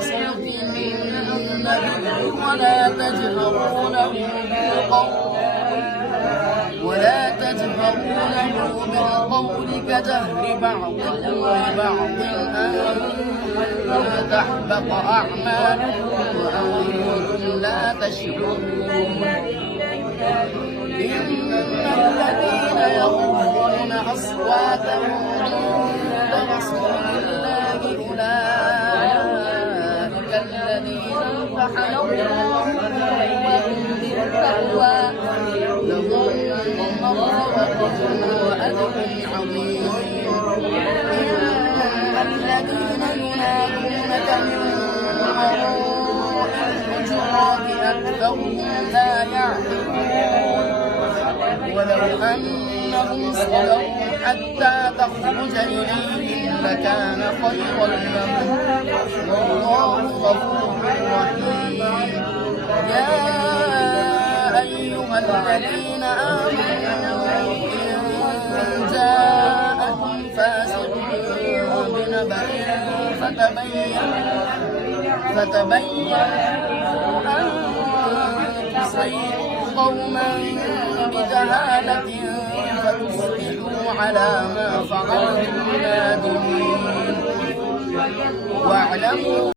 صوت النبي ولا تجهروا له بالقول كجهر بعضكم لبعض أن تحبط أعمالكم وأنتم لا تشعرون. إن الذين يغضون أصواتهم عند رسول الله أولئك الذين امتحن الله قلوبهم للتقوى لهم مغفرة وأجر عظيم. إن الذين ينادونك من وراء الحجرات أكثرهم لا يعقلون. ولو أنهم صبروا حتى تخرج إليهم لكان خيرا لهم والله غفور رحيم. يا أيها الذين آمنوا إن جاءكم فاسق بنبأ فتبينوا أن تصيبوا قوما بجهالة فتصبحوا على ما فعلتم نادمين. واعلموا